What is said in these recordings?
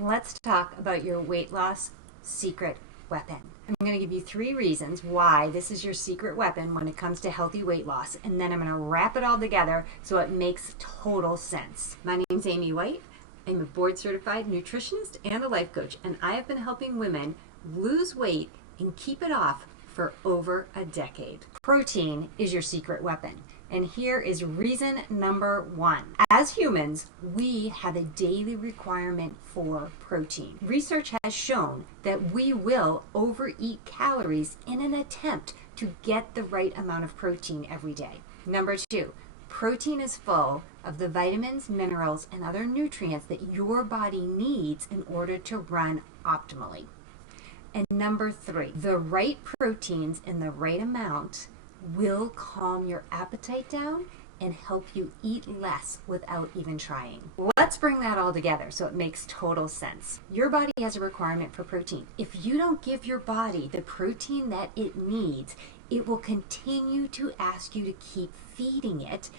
Let's talk about your weight loss secret weapon. I'm going to give you 3 reasons why this is your secret weapon when it comes to healthy weight loss, and then I'm going to wrap it all together so it makes total sense. My name's Amy White. I'm a board-certified nutritionist and a life coach, and I have been helping women lose weight and keep it off for over a decade. Protein is your secret weapon. And here is reason number 1. As humans, we have a daily requirement for protein. Research has shown that we will overeat calories in an attempt to get the right amount of protein every day. Number 2, protein is full of the vitamins, minerals, and other nutrients that your body needs in order to run optimally. And number 3, the right proteins in the right amount will calm your appetite down and help you eat less without even trying. Let's bring that all together so it makes total sense. Your body has a requirement for protein. If you don't give your body the protein that it needs, it will continue to ask you to keep feeding it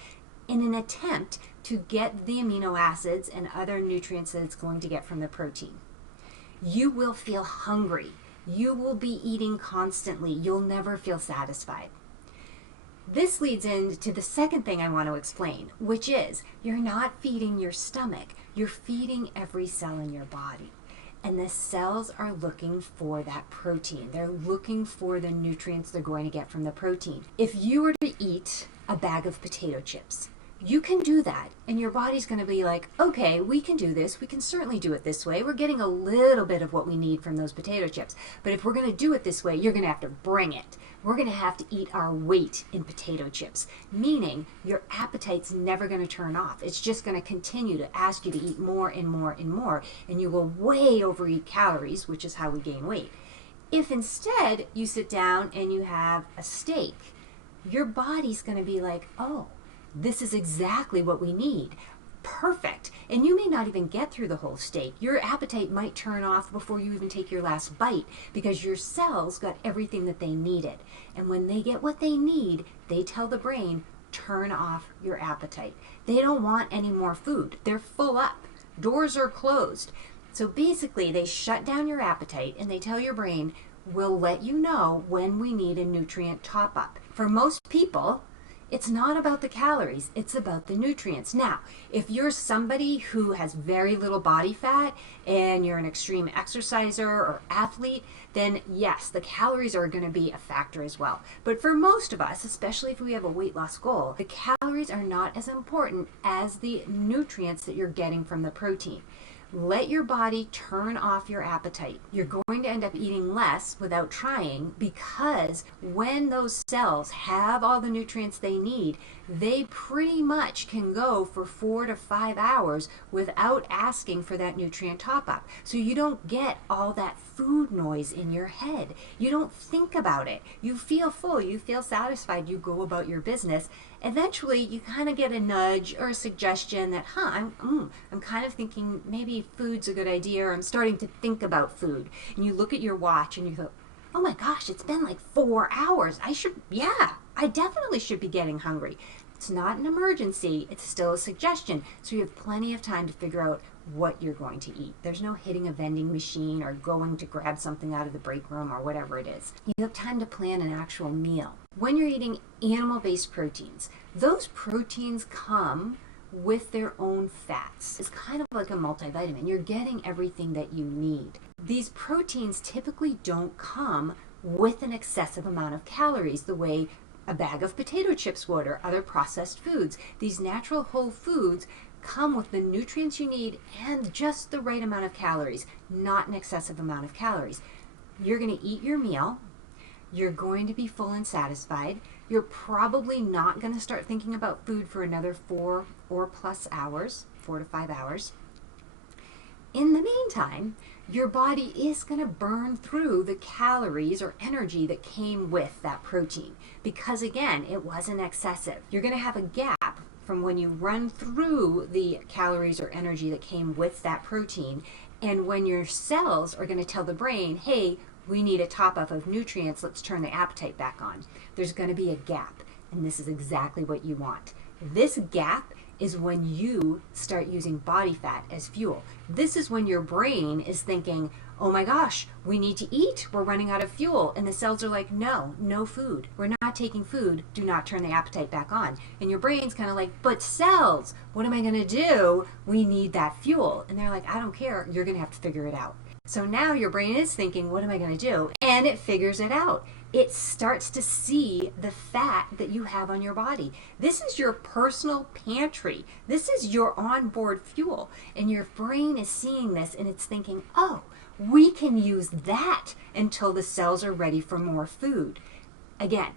in an attempt to get the amino acids and other nutrients that it's going to get from the protein. You will feel hungry. You will be eating constantly. You'll never feel satisfied. This leads into the second thing I want to explain, which is you're not feeding your stomach. You're feeding every cell in your body. And the cells are looking for that protein. They're looking for the nutrients they're going to get from the protein. If you were to eat a bag of potato chips, you can do that, and your body's going to be like, okay, we can do this. We can certainly do it this way. We're getting a little bit of what we need from those potato chips. But if we're going to do it this way, you're going to have to bring it. We're going to have to eat our weight in potato chips, meaning your appetite's never going to turn off. It's just going to continue to ask you to eat more and more and more, and you will way overeat calories, which is how we gain weight. If instead you sit down and you have a steak, your body's going to be like, oh, this is exactly what we need. Perfect. And you may not even get through the whole steak. Your appetite might turn off before you even take your last bite because your cells got everything that they needed. And when they get what they need, they tell the brain, turn off your appetite. They don't want any more food. They're full up. Doors are closed. So basically, they shut down your appetite and they tell your brain, we'll let you know when we need a nutrient top up. For most people, it's not about the calories, it's about the nutrients. Now, if you're somebody who has very little body fat and you're an extreme exerciser or athlete, then yes, the calories are going to be a factor as well. But for most of us, especially if we have a weight loss goal, the calories are not as important as the nutrients that you're getting from the protein. Let your body turn off your appetite. You're going to end up eating less without trying because when those cells have all the nutrients they need, they pretty much can go for 4 to 5 hours without asking for that nutrient top up. So you don't get all that food noise in your head. You don't think about it. You feel full, you feel satisfied, you go about your business. Eventually you kind of get a nudge or a suggestion that, I'm kind of thinking maybe food's a good idea, or I'm starting to think about food. And you look at your watch and you go, oh my gosh, it's been like 4 hours. I definitely should be getting hungry. It's not an emergency, it's still a suggestion. So you have plenty of time to figure out what you're going to eat. There's no hitting a vending machine or going to grab something out of the break room or whatever it is. You have time to plan an actual meal. When you're eating animal-based proteins, those proteins come with their own fats. It's kind of like a multivitamin. You're getting everything that you need. These proteins typically don't come with an excessive amount of calories the way a bag of potato chips would or other processed foods. These natural whole foods come with the nutrients you need and just the right amount of calories, not an excessive amount of calories. You're going to eat your meal. You're going to be full and satisfied. You're probably not going to start thinking about food for another 4 or plus hours, 4 to 5 hours. In the meantime, your body is going to burn through the calories or energy that came with that protein because, again, it wasn't excessive. You're going to have a gap from when you run through the calories or energy that came with that protein and when your cells are going to tell the brain, hey, we need a top-up of nutrients, let's turn the appetite back on. There's going to be a gap, and this is exactly what you want. This gap is when you start using body fat as fuel. This is when your brain is thinking, oh my gosh, we need to eat. We're running out of fuel. And the cells are like, no, no food. We're not taking food. Do not turn the appetite back on. And your brain's kind of like, but cells, what am I going to do? We need that fuel. And they're like, I don't care. You're going to have to figure it out. So now your brain is thinking, what am I going to do? And it figures it out. It starts to see the fat that you have on your body. This is your personal pantry. This is your onboard fuel. And your brain is seeing this and it's thinking, oh, we can use that until the cells are ready for more food. Again,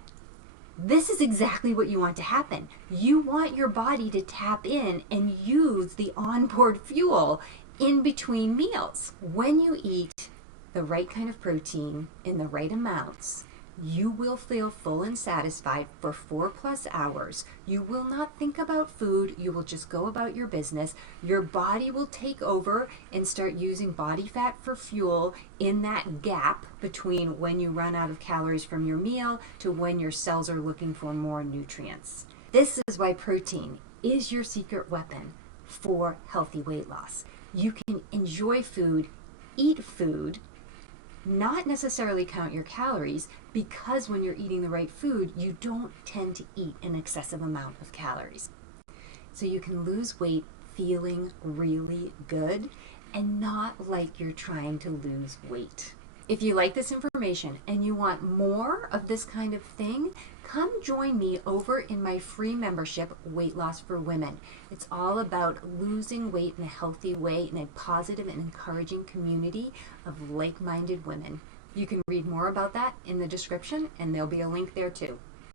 this is exactly what you want to happen. You want your body to tap in and use the onboard fuel in between meals. When you eat the right kind of protein in the right amounts, you will feel full and satisfied for 4+ hours. You will not think about food. You will just go about your business. Your body will take over and start using body fat for fuel in that gap between when you run out of calories from your meal to when your cells are looking for more nutrients. This is why protein is your secret weapon for healthy weight loss. You can enjoy food, eat food, not necessarily count your calories, because when you're eating the right food, you don't tend to eat an excessive amount of calories. So you can lose weight feeling really good and not like you're trying to lose weight. If you like this information and you want more of this kind of thing, come join me over in my free membership, Weight Loss for Women. It's all about losing weight in a healthy way in a positive and encouraging community of like-minded women. You can read more about that in the description, and there'll be a link there too.